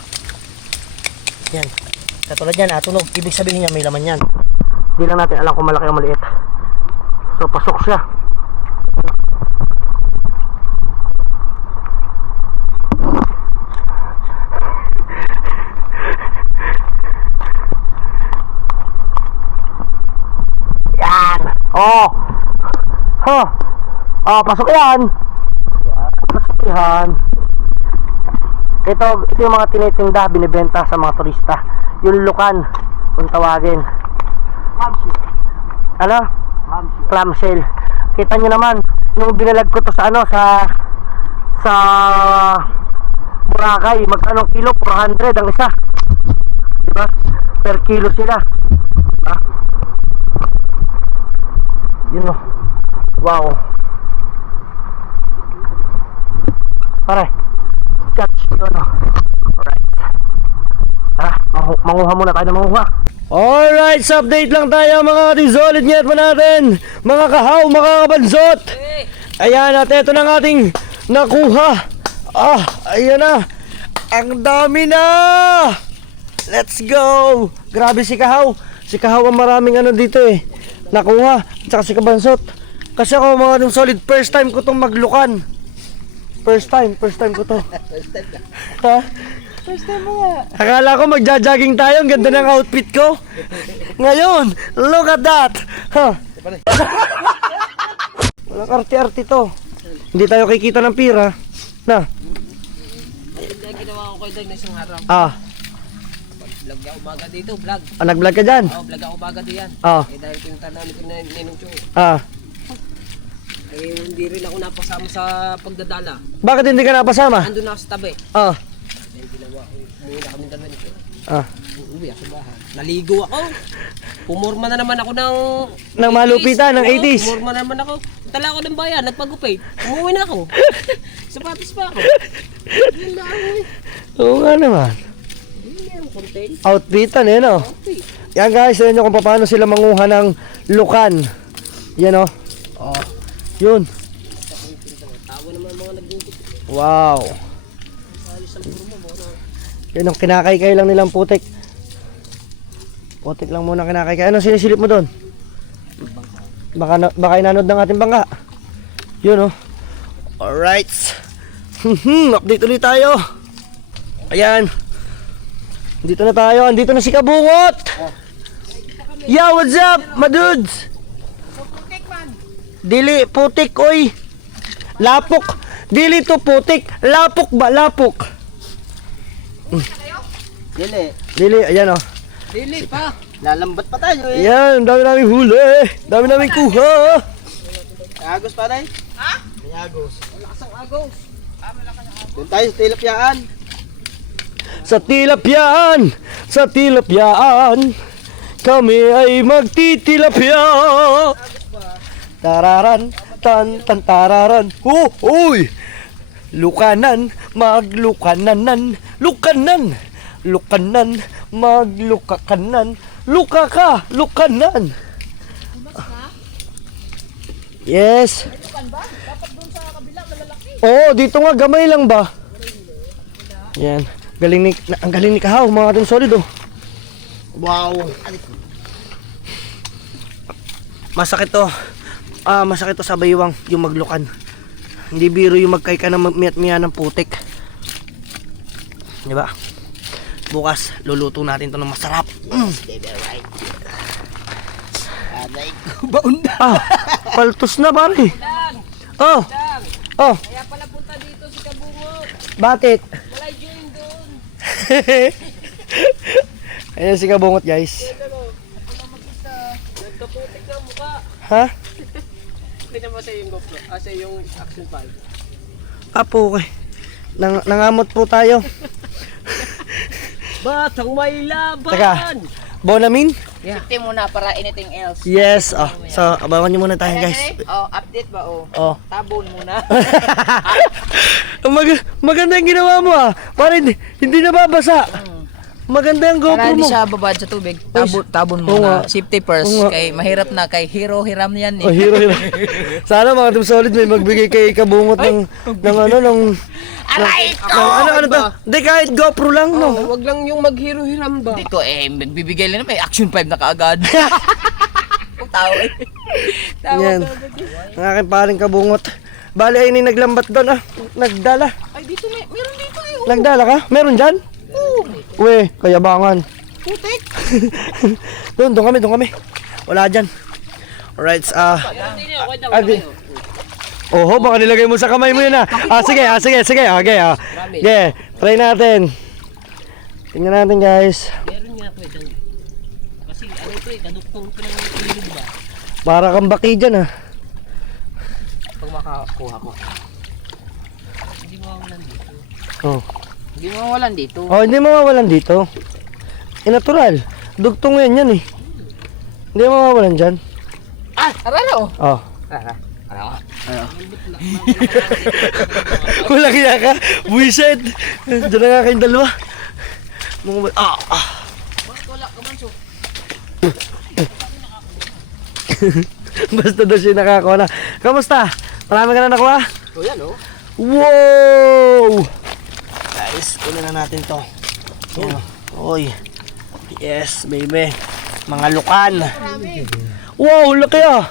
Yan. Katulad yan, tunog. Ibig sabihin niya may laman yan. Hindi lang natin alam kung malaki o maliit. So, pasok siya. Yan. Oh. Huh. Oh, pasok yan. Pasok yan. Ito yung mga tinitinda, binibenta sa mga turista. Yung lukan, kung tawagin. Ano? Clamshell. Kita nyo naman, nung binalag ko to sa sa Boracay, magkano kilo? 400 ang isa. Diba? Per kilo sila. Diba? Yun o. Wow. Pare, catch yun o. Alright. Tara, manguha muna tayo na manguha. Alright, sa update lang tayo mga ating solid net pa natin. Mga kahaw, mga kabansot. Ayan, at ito na ng ating nakuha. Ayan na. Ang dami na. Let's go. Grabe si kahaw. Si kahaw ang maraming ano dito eh. Nakuha. Tsaka si kabansot. Kasi ako mga ating solid, first time ko itong maglukan. First time ko to. Ha? First time mo nga. Akala ko magja-jogging tayo, ang ganda ng outfit ko. Ngayon, look at that. Ha? Walang arte-arte to. Hindi tayo kikita ng pira. Na? Hindi, ginawa ko kayo doon isang araw. Vlog ka umaga dito, vlog. Nag-vlog ka dyan? Vlog ako umaga diyan. Dahil pinunta namin ko na Ninong Chong. Hindi rin ako napasama sa pagdadala. Bakit hindi ka napasama? Andun ako sa tabi. Ah. Dahil ginawa ko, umuwi na kami dalawa nito. Uwi ako sa bahay. Naligo ako. Pumorma na naman ako ng... Ng malupitan, ng Oo, 80s. Pumorma na naman ako. Tala ako ng bayan, nagpagupit. Umuwi na ako. Sapatos pa ako. Yun na ako eh. Oo nga naman. Hindi meron content. Outfitan eh, no? Okay. Yan guys, tignan nyo kung paano sila manguha ng lukan. Yan oh. Oh. Yun. Tawa naman mga nagugupit. Wow. Alis ang puro mo. Yan ang kinakaykay lang nilang putik. Putik lang muna kinakaykay. Anong sinisilip mo doon? Baka inanod ng ating bangka. Yun oh. Alright. Update ulit tayo. Ayan. Dito na tayo. Andito na si Kabungot. Yo, what's up, my dudes? Dili, putik, oy. Lapok. Dili to putik. Lapok ba? Lapok. Dili, ayan oh. Dili pa. Lalambat pa tayo eh. Ayan, dami namin huli. Dami namin kuha. Agos pa tayo. Ha? May agos. Malakas ang agos. Doon tayo sa tilapyaan. Sa tilapyaan, sa tilapyaan, kami ay magtitilapya. Tararan, tan tan tararan. Oh, uy! Lukanan, maglukananan, lukanan, lukanan, maglukakanan, luka ka, lukanan. Yes. Oo, dito nga gamay lang ba? Yan. Ang galing ni Kahaw, mga ating solid oh. Wow. Masakit to. Masakit to sa baywang yung maglukan. Hindi biro yung magkay ka na magmiyat-miya ng putik. Di ba? Bukas, luluto natin to ng masarap. Baon na. Paltos na pare. Oh. Oh. Kaya pala punta dito si Kabungot. Bakit? Wala join doon. Ayan si Kabungot guys. Nagkaputik na mukha. Ha? Hindi naman sa yung GoPro. Sa yung action 5. Apo okay. Nangamot po tayo. Batang may laban! Teka. Bonamin? Safety muna para anything else. Yes. Oh. So, abangan nyo muna tayo guys. Oh, update ba oh? Oh. Tabon muna. Maganda yung ginawa mo ah. Para hindi nababasa. Maganda yung GoPro Para hindi mo. siya babad sa tubig. Tabon Oo nga. muna. Safety first. Oo nga. Kay mahirap na kay hero hiram yan Oh, eh. hero. Sana mga team solid may magbigay kay Kabungot ng Aray ano to? Hindi kahit GoPro lang no. Wag lang yung maghiro-hiram ba? Dito magbibigay lang may action 5 na kaagad. Ang tao eh. Yan. Ang aking paring Kabungot. Bali ay naglambat doon ah. Nagdala. Ay dito meron dito eh. Nagdala ka? Meron dyan? Oo. Uwe, kayabangan. Putik. Doon kami. Wala dyan. Alright, Oho, baka nilagay mo sa kamay mo yun ah. Sige. Okay, Yeah, try natin. Tingnan natin guys. Meron nga ako dyan. Kasi ano ito eh, kaduktong ko ng ilog ba? Para kang baki dyan ah. Pag makakuha ko. Hindi mo mawalan dito. Oh. Hindi mo mawalan dito. Oh, hindi mawawalan dito. Natural. Dugtong yan eh. Hindi mawawalan dyan. Araro. Oh. Wala kaya ka? Buisit! Diyan na nga kayong dalawa. Wala ka man so. Basta daw siya nakakuha na. Kamusta? Marami ka na nakuha? O yan oh. Wow! Guys, kunin na natin to. Yan. Oy. Yes, baby. Mga lukan. Wow, laki ah.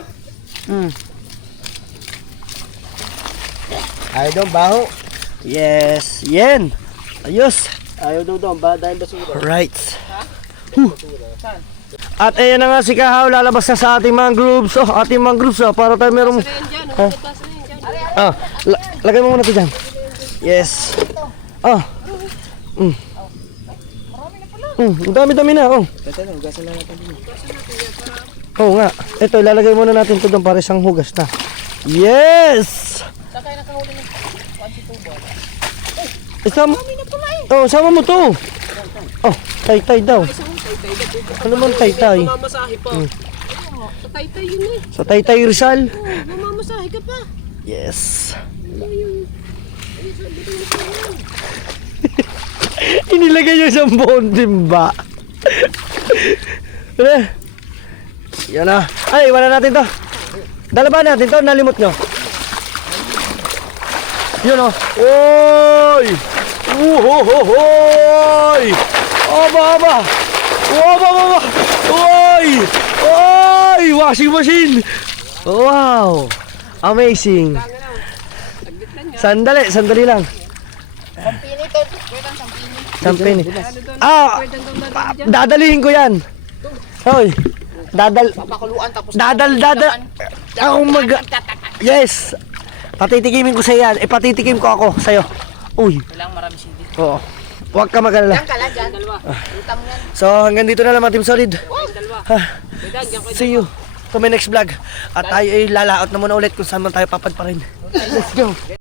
Ayaw daw, baho. Yes, yan. Ayos. Ayaw daw, dahil basura. Right. At ayan na nga si Kahaw, lalabas na sa ating mga groups. Oh, ating mga groups para tayo merong... Lagay mo muna ito dyan. Yes. Ang dami-dami na. Oo nga. Ito, ilalagay muna natin ito doon para isang hugas na. Yes! Isama mo to. Oh, tay daw. Taytay. Ano man Taytay? Mamamasahe pa. Sa Taytay yun eh. Sa Taytay Rizal? Mamamasahe ka pa. Yes. Inilagay niya sa buong timba. Yan na. Ay, iwanan natin to. Dalaban natin to, nalimot nyo. Yun o. Oy! Uhohohoy! Aba! Aba! Oy! Oy! Washing machine! Wow! Amazing! Sandali lang. Sampini. Dadalihin ko yan. Hoy. Dadal. Ako Yes. Patitikimin ko sa yan. Patitikim ko ako sa'yo. Uy. Kailangan marami sili. Oo. Huwag ka mag-alala. So, hanggang dito na lang mga Team Solid. See you to my next vlog. At tayo ay lalaot na muna ulit kung saan man tayo papad pa rin. Let's go.